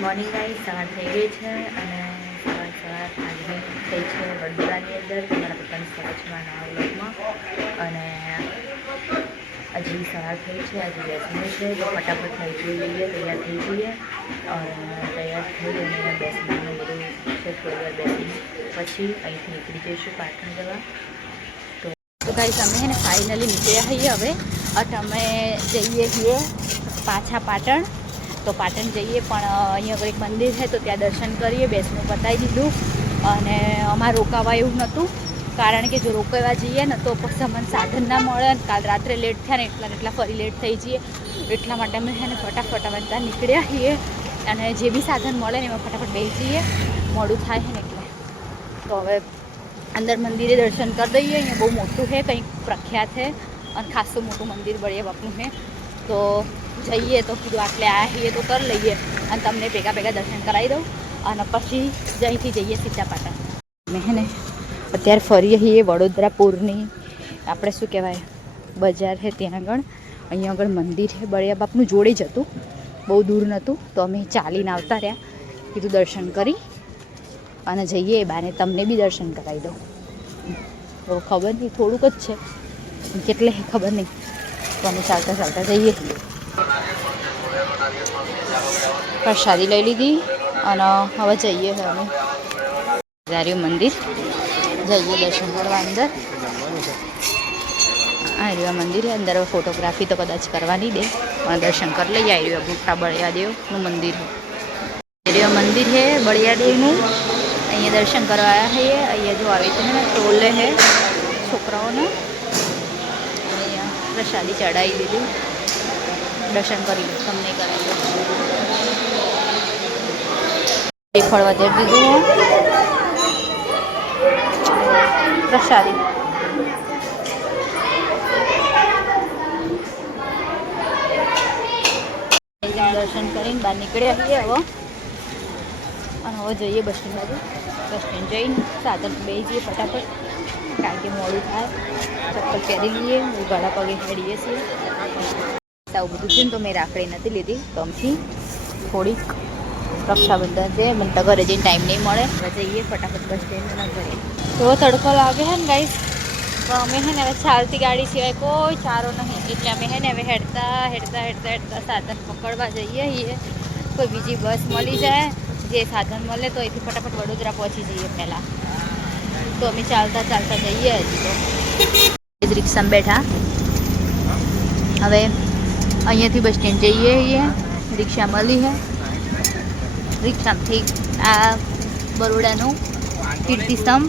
Morning guys, સવાર થઈ ગઈ છે અને સવાર આજની થઈ છે વડોદરાની અંદર તમારા પોતાની સ્વચ્છમાં નવા વ્લોગમાં. અને હજી સવાર થઈ છે, આજે બેસવાનું છે તો ફટાફટ થઈ લઈએ, તૈયાર થઈ જઈએ અને તૈયાર થઈ અને બેસવાનું બધું છે. થોડી વાર બેસી પછી અહીંથી નીકળી જઈશું પાટણ જવા. તો ગાઈસ અમે ને ફાઇનલી નીકળ્યા છીએ હવે. અમે જઈએ છીએ પાછા પાટણ. તો પાટણ જઈએ પણ અહીંયા આગળ એક મંદિર છે તો ત્યાં દર્શન કરીએ. બેસનું પતાવી દીધું અને અમારે રોકાવા એવું નહોતું, કારણ કે જો રોકાવા જઈએ ને તો પછી અમને સાધન ના મળે. કાલ રાત્રે લેટ થયા ને એટલા ફરી લેટ થઈ જઈએ. એટલા માટે અમે છે ને ફટાફટ અમે ત્યાં નીકળ્યા છીએ અને જે બી સાધન મળે ને એમાં ફટાફટ બેસી જઈએ, મોડું થાય છે ને એટલે. તો હવે અંદર મંદિરે દર્શન કરી દઈએ. અહીંયા બહુ મોટું છે, કંઈક પ્રખ્યાત છે અને ખાસું મોટું મંદિર બળિયા બાપનું છે. તો જઈએ તો કીધું આટલે આવ્યા છીએ તો કરી લઈએ અને તમને ભેગા દર્શન કરાવી દઉં અને પછી જઈથી જઈએ સીધા પાટણ. મેં હે ને અત્યારે ફરીએ છીએ વડોદરા પૂરની આપણે શું કહેવાય બજાર છે ત્યાં આગળ. અહીંયા આગળ મંદિર છે બળિયા બાપનું, જોડે જ હતું, બહુ દૂર નહોતું. તો અમે ચાલીને આવતા રહ્યા, કીધું દર્શન કરી અને જઈએ એ બાને તમને બી દર્શન કરાવી દઉં. તો ખબર નહીં, થોડુંક જ છે, કેટલે ખબર નહીં. તો અમે ચાલતા જઈએ. પ્રસાદી લઈ લીધી અને હવે જઈએ અમે રાર્યું મંદિર. જઈએ દર્શન કરવા અંદર. આ રહ્યું મંદિર અંદર. ફોટોગ્રાફી તો કદાચ કરવા નહીં દે પણ દર્શન કરી લઈએ. આ રહ્યું મોટા બળિયાદેવનું મંદિર. મંદિર છે બળિયાદેવનું. અહીંયા દર્શન કરવા આવ્યા છીએ. અહીંયા જો આવી છે ને ટોલે છે છોકરાઓને. અહીંયા પ્રસાદી ચડાવી દીધી. દર્શન કરી તમને કરાવી ફળ વધારી દીધું પ્રસાદી. દર્શન કરીને બહાર નીકળ્યા છીએ હવે. અને હવે જઈએ બસ સ્ટેન્ડ બાજુ. બસ સ્ટેન્ડ જઈને સાધન બેસી જઈએ ફટાફટ, કારણ કે મોડું થાય. ચપ્પલ પહેરી લઈએ, ગળા પગે હેડીએ છીએ. આવું બધું છે ને તો મેં રાખડી નથી લીધી. ગમથી થોડીક રક્ષાબંધન છે, મને તો ઘરે જઈને ટાઈમ નહીં મળે. હવે જઈએ ફટાફટ બસ સ્ટેન્ડના ઘરે. એવો તડકો લાગે છે ને ગાઈસ, પણ અમે છે ને હવે ચાલતી ગાડી સિવાય કોઈ ચારો નહીં. એટલે અમે છે ને હવે હેડતા સાધન પકડવા જઈએ છીએ. કોઈ બીજી બસ મળી જાય, જે સાધન મળે તો અહીંથી ફટાફટ વડોદરા પહોંચી જઈએ પહેલાં. તો અમે ચાલતા જઈએ. હજી તો રિક્ષામાં બેઠા. હવે અહીંયાથી બસ સ્ટેન્ડ જઈએ છીએ. રિક્ષા મળી છે. રિક્ષામાંથી આ બરોડાનું કીર્તિસ્તંભ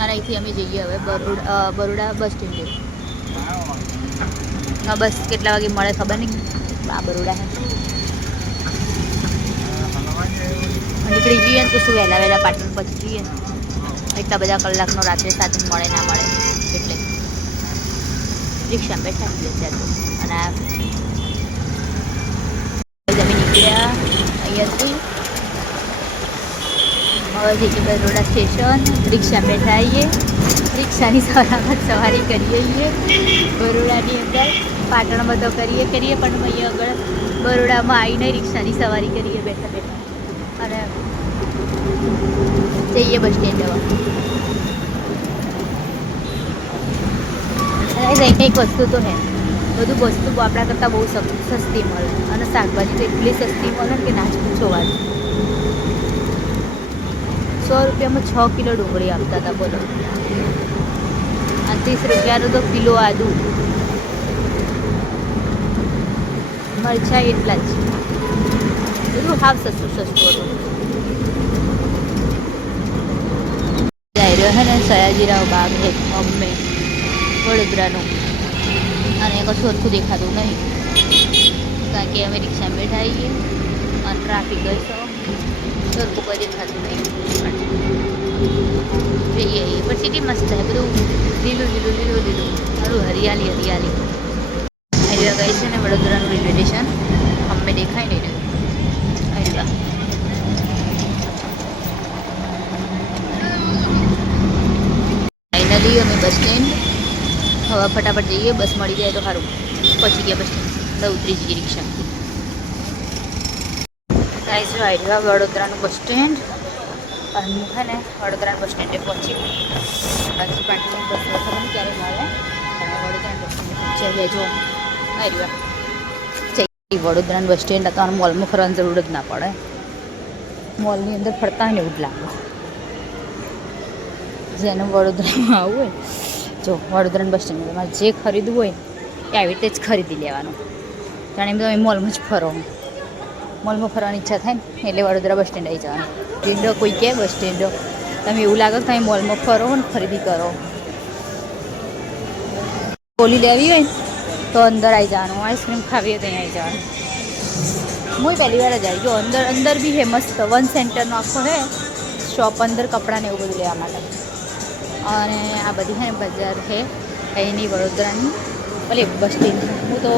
અને અહીંથી અમે જઈએ હવે બરોડા બસ સ્ટેન્ડે. હા બસ કેટલા વાગે મળે ખબર નહીં. આ બરોડા છે. નીકળી જઈએ ને તો શું વહેલા પાટણ પહોંચી જઈએ ને. એટલા બધા કલાકનો રાત્રે સાધન મળે ના મળે એટલે રિક્ષામાં બેઠા છીએ અત્યારે તો. અને અમે નીકળ્યા અહીંયાથી. હવે જઈએ બરોડા સ્ટેશન. રિક્ષા બેઠા આવીએ. રિક્ષાની સવારી કરીએ બરોડાની અંદર. પાટણ બધો કરીએ પણ અહીંયા આગળ બરોડામાં આવીને રિક્ષાની સવારી કરીએ બેઠા. અને જઈએ બસ સ્ટેન્ડ જવા. કંઈક વસ્તુ તો હે, બધું વસ્તુ આપણા કરતાં બહુ સસ્તી મળે. અને શાકભાજી તો એટલી સસ્તી મળે કે ના જ પૂછો વાત. 100 રૂપિયામાં 6 કિલો ડુંગળી આપતા હતા બોલો. અને 30 રૂપિયાનું તો કિલો આદુ. મરચાં એટલા જ. બધું હાવ સસ્તું હતું. જઈ રહ્યો છે ને સયાજીરાવ બાગ છે અમે વડોદરાનું. અને કશું સરખું દેખાતું નહીં, કારણ કે અમે રિક્ષામાં બેઠા આવીએ અને ટ્રાફિક ગઈ તો સરખું કોઈ દેખાતું નહીં. જઈએ પણ સિટી મસ્ત છે, બધું લીલું સારું, હરિયાળી. અહીંયા ગઈ છે ને વડોદરાનું રેલવે સ્ટેશન. અમે દેખાય નહીં રહ્યું. ફાઇનલી અમે બસ સ્ટેન્ડ. હવે ફટાફટ જઈએ, બસ મળી જાય તો સારું. પહોંચી ગયા બસ સ્ટેન્ડ. ઉતરી જઈએ રિક્ષા. ગાઈસ જો આવ્યા વડોદરાનું બસ સ્ટેન્ડ અને હું છે ને વડોદરાનું બસ સ્ટેન્ડે પહોંચી બાકી પાટીની બસ ખબર નહીં ક્યારે મળે પણ વડોદરાનું બસ સ્ટેન્ડે પહોંચી આવ્યા જો આવ્યા વડોદરાનું બસ સ્ટેન્ડ તો મોલમાં ફરવાની જરૂર જ ના પડે મોલની અંદર ફરતા હોય ને એવું જ લાગે જેને વડોદરામાં આવવું હોય જો વડોદરાનું બસ સ્ટેન્ડ તમારે જે ખરીદવું હોય એ આવી રીતે જ ખરીદી લેવાનું જાણે તમે મોલમાં જ ફરો મોલમાં ફરવાની ઈચ્છા થાય ને એટલે વડોદરા બસ સ્ટેન્ડ આવી જવાનું સ્ટેન્ડો કોઈ કહે બસ સ્ટેન્ડો તમે એવું લાગે કે તમે મોલમાં ફરો ને ખરીદી કરો ગોળી લેવી હોય ને તો અંદર આવી જવાનું આઈસ્ક્રીમ ખાવી હોય તો અહીં આવી જવાનું હું પહેલી વાર જ આવી જો અંદર બી હે મસ્ત વન સેન્ટરનો આખો હે શોપ અંદર કપડાને એવું બધું લેવા માટે અને આ બધી હે બજાર છે અહીંની વડોદરાની ભલે બસ સ્ટેન્ડ હું તો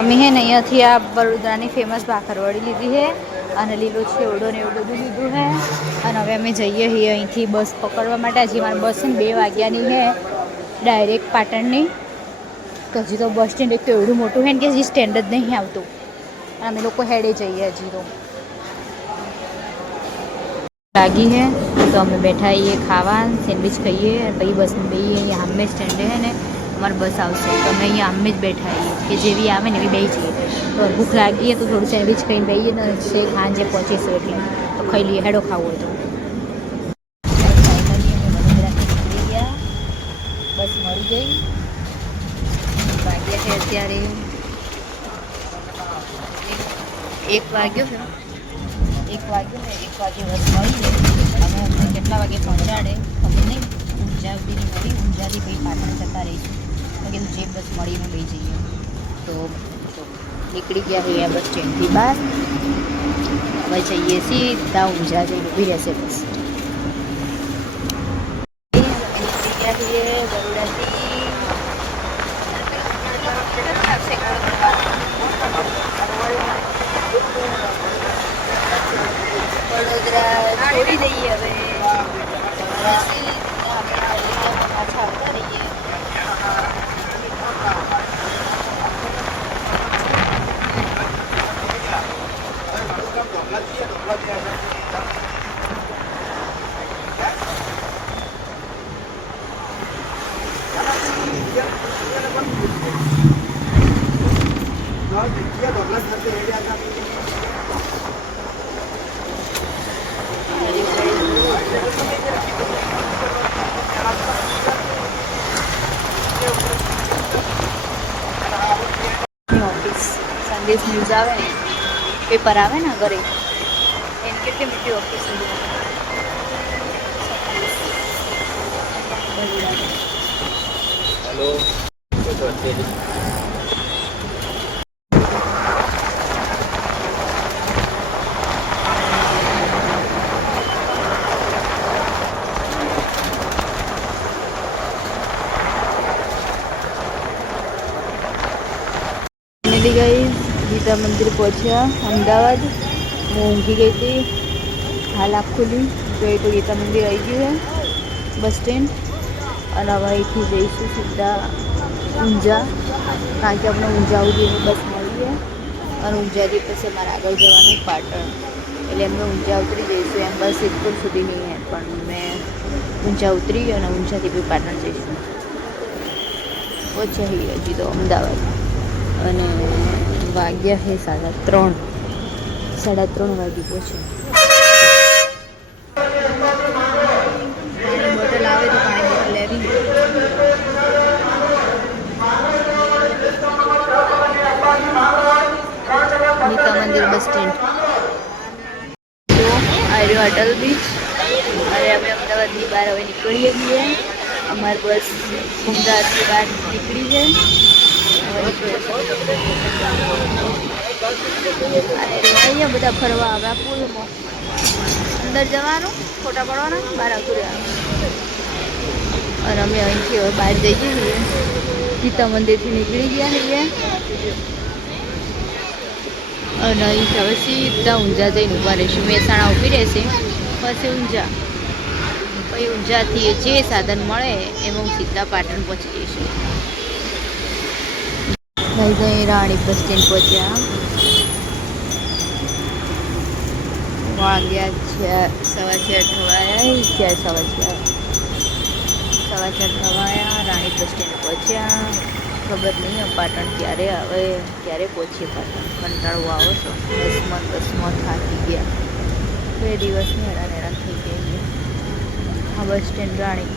અમે હે ને અહીંયાથી આ વડોદરાની ફેમસ ભાખરવડી લીધી છે અને લીલો છેવડો ને એવું બધું લીધું છે અને હવે અમે જઈએ છીએ અહીંથી બસ પકડવા માટે હજી મારી બસ છે ને 2 વાગ્યાની છે ડાયરેક્ટ પાટણની તો હજી તો બસ સ્ટેન્ડ એક તો એવડું મોટું છે ને કે હજી સ્ટેન્ડ જ નહીં આવતું અને અમે લોકો હેડે જઈએ હજી તો લાગી है तो અમે બેઠા આવીએ ખાવા સેન્ડવિચ ખાઈએ પછી બસમાં બેસીએ અહીંયા આમે સ્ટેન્ડે છે ને અમારી બસ આવશે તો અમે અહીંયા આમે જ બેઠા આવીએ કે જેવી આવે ને એવી બેસી જઈએ તો ભૂખ લાગી તો થોડું સેન્ડવિચ ખાઈને બેસીએ ને છેક સાંજે પહોંચીશું એટલે તો ખાઈ લઈએ હેડો ખાવું હોય તો ફાઇનલી અમે વડોદરાથી નીકળી ગયા બસ મળી ગઈ વાગ્યા છે અત્યારે 1 વાગ્યો છે 1 વાગે બસ મળી ગઈ અને અમને કેટલા વાગે પહોંચાડે ખબર નહીં ઊંઝા સુધીની મળી ઊંઝાથી ભાઈ પાટણ જતા રહીશું તો કીધું જે બસ મળીને લઈ જઈએ તો નીકળી ગયા છીએ બસ સ્ટેન્ડથી બહાર હવે જઈએ સીધા ઊંઝા જઈને ઊભી રહેશે બસ નીકળી ગયા છીએ વડોદરા છોડી દઈએ હવે પાછા આવતા રહીએ ઓફિસ સંદેશ ન્યૂઝ આવે ને પેપર આવે ને ઘરે એની કેટલી મોટી ઓફિસ હેલો गई गीता मंदिर पहुंचा अमदावाद હું ઊંઘી ગઈ હતી હાલ આંખ ખુલી જોઈ તો ગીતા મંદિર આવી ગયું છે બસ સ્ટેન્ડ અને હવે અહીંથી જઈશું સીધા ઊંઝા કારણ કે અમને ઊંઝા સુધીની બસ મળી છે અને ઊંઝાથી પછી અમારે આગળ જવાનું પાટણ એટલે અમે ઊંઝા ઉતરી જઈશું એમ બસ સિદ્ધપુર સુધીની છે પણ મેં ઊંઝા ઉતરી અને ઊંઝાથી બી પાટણ જઈશું પહોંચ્યા હજી તો અમદાવાદ અને વાગ્યા છે 3:30 વાગી પહોંચે પાણી બોટલ આવે તો પાણી બોટલ લેવી ગીતા મંદિર બસ સ્ટેન્ડ તો આવ્યો અટલ બીચ હવે અમે અમદાવાદની બહાર હવે નીકળીએ છીએ અમારી બસ અમદાવાદની બહાર નીકળી છે અહીંયા બધા ફરવા આવ્યા પુલમાં અંદર જવાનું ફોટા પાડવાના બહાર આવતું રહેવાનું અને અમે અહીંથી હવે બહાર જઈએ છીએ ગીતા મંદિરથી નીકળી ગયા છીએ અને અહીંથી હવે સીધા ઊંઝા જઈને ઊભા રહીશું મહેસાણા ઊભી રહેશે પછી ઊંઝા પછી ઊંઝાથી જે સાધન મળે એમાં સીધા પાટણ પહોંચી જઈશું ભાઈ રાણી બસ સ્ટેન્ડ પહોંચ્યા વાગ્યા છે 4:15 થવાયા છે 4:15 થવાયા રાણી બસ સ્ટેન્ડ પહોંચ્યા ખબર નહીં પાટણ ક્યારે આવે ક્યારે પહોંચીએ પાટણ કંટાળો આવો છો બસમાં થાકી ગયા 2 દિવસની હેરાન થઈ ગઈ આ બસ સ્ટેન્ડ રાણી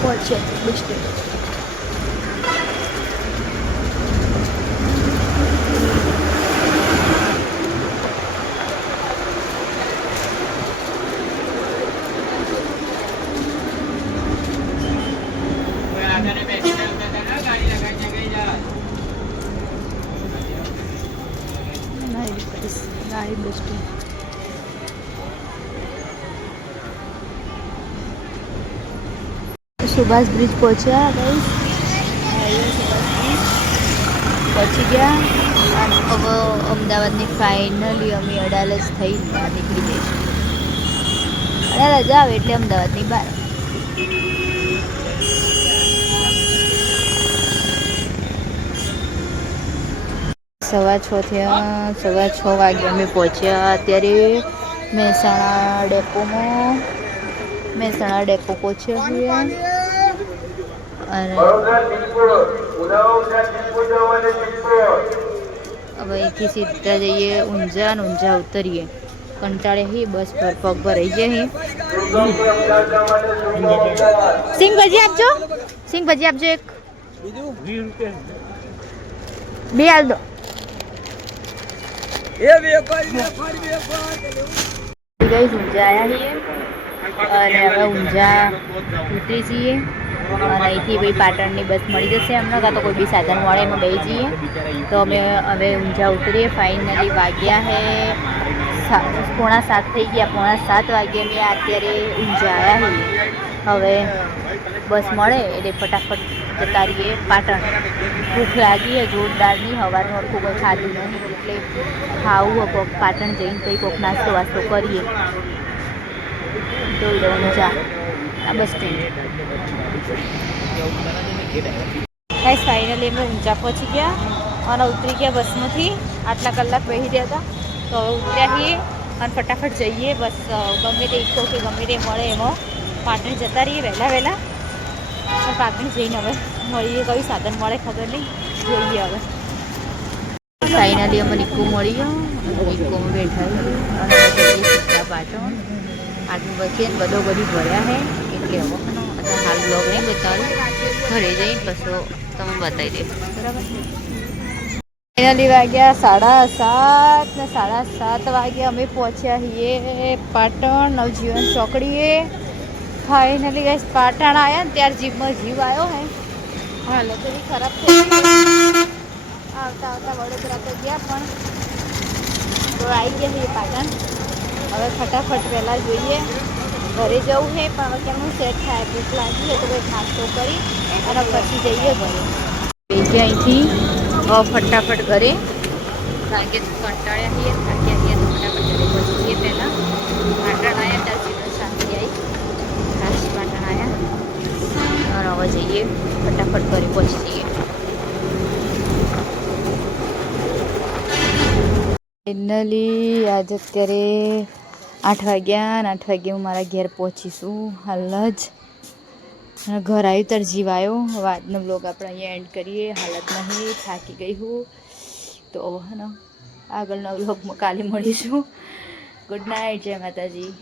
પહોંચ્યા બસ સ્ટેન્ડ રાણી બસ સ્ટેન્ડ સુભાષ બ્રિજ પહોંચ્યા ગાઈસ પહોંચી ગયા અને હવે અમદાવાદની ફાઇનલી અમે અડાલજ થઈ બહાર નીકળી જઈશું અને રજા આવે એટલે અમદાવાદની બહાર સવા છ વાગે અમે પહોંચ્યા અત્યારે મહેસાણા ડેપો પહોંચ્યા છીએ અને હવે અહીંથી સીધા જઈએ ઊંઝા ઉતરીએ કંટાળે હી બસ પર પગ ભરાઈ જાય સિંગ ભજી આપજો એક બે હાલ દો ઊંઝા આવ્યા છીએ અને હવે ઊંઝા ઉતરી જઈએ અને અહીંથી ભાઈ પાટણની બસ મળી જશે અમને કાં તો કોઈ બી સાધન મળે એમાં બેસી જઈએ તો અમે હવે ઊંઝા ઉતરીએ ફાઇનલી વાગ્યા હે 6:45 થઈ ગયા 6:45 વાગે મેં અત્યારે ઊંઝા આવ્યા છીએ હવે બસ મળે એટલે ફટાફટ જતા રહીએ પાટણ ભૂખ લાગી જોરદારની સવારનું હરખું કોઈ ખાધું નહીં એટલે ખાવું કોક પાટણ જઈને કંઈ કોક નાસ્તો વાસ્તો કરીએ જોઈ લો ઊંઝા આ બસ સ્ટેન્ડ ગાઈસ ફાઇનલી અમે ઊંઝા પહોંચી ગયા અને ઉતરી ગયા બસમાંથી આટલા કલાક બેસી રહ્યા હતા તો હવે ઉતર્યા છીએ અને ફટાફટ જઈએ બસ ગમે તે ઈકો કે ગમે તે મળે એમાં પાટણ જતા રહીએ વહેલા પાટણ જઈને હવે મળીએ કયું સાધન મળે ખબર નહીં જોઈએ હવે ફાઇનલી અમે ઇકો મળી ગયો ઇકોમાં બેઠા અને જઈએ પાટણ આટલું બચીએ ને બધી ભર્યા છે એટલે હવે હાલ બ્લોગ નહીં બતાવું ઘરે જઈને પછી તમે બતાવી દે બરાબર ફાઇનલી વાગ્યા 7:30 ને 7:30 વાગે અમે પહોંચ્યા છીએ પાટણ નવજીવન ચોકડીએ ફાઇનલી ગાઈસ પાટણ આવ્યા ને ત્યારે જીભમાં જીવ આવ્યો હે હાલત એવી ખરાબ થઈ ગઈ આવતા વડોદરા તો ગયા પણ તો આવી ગયા છીએ પાટણ હવે ફટાફટ પહેલાં જોઈએ ઘરે જવું છે પણ હવે કેમનું સેટ થાય ભૂખ લાગી છે તો કંઈક નાસ્તો કરી અને પછી જઈએ ઘરે જઈએ અહીંથી ફટાફટ ઘરે કારણ કે કંટાળ્યા છીએ થાક્યા છીએ તો ફટાફટ ઘરે પહોંચી જઈએ પહેલાં પાટણ આવ્યા ત્યાં જીવન શાંતિ આવી ખાસ પાટણ આવ્યા અને હવે જઈએ ફટાફટ ઘરે પહોંચી જઈએ ફાઇનલી આજે અત્યારે 8 વાગ્યા અને 8 વાગે હું મારા ઘેર પહોંચીશું હાલ જ અને ઘર આવ્યું ત્યારે જીવ આવ્યો હવે આજનો બ્લોગ આપણે અહીંયા એન્ડ કરીએ હાલત નહીં થાકી ગઈ હું તો આગળના બ્લોગમાં કાલે મળીશું ગુડ નાઇટ જય માતાજી.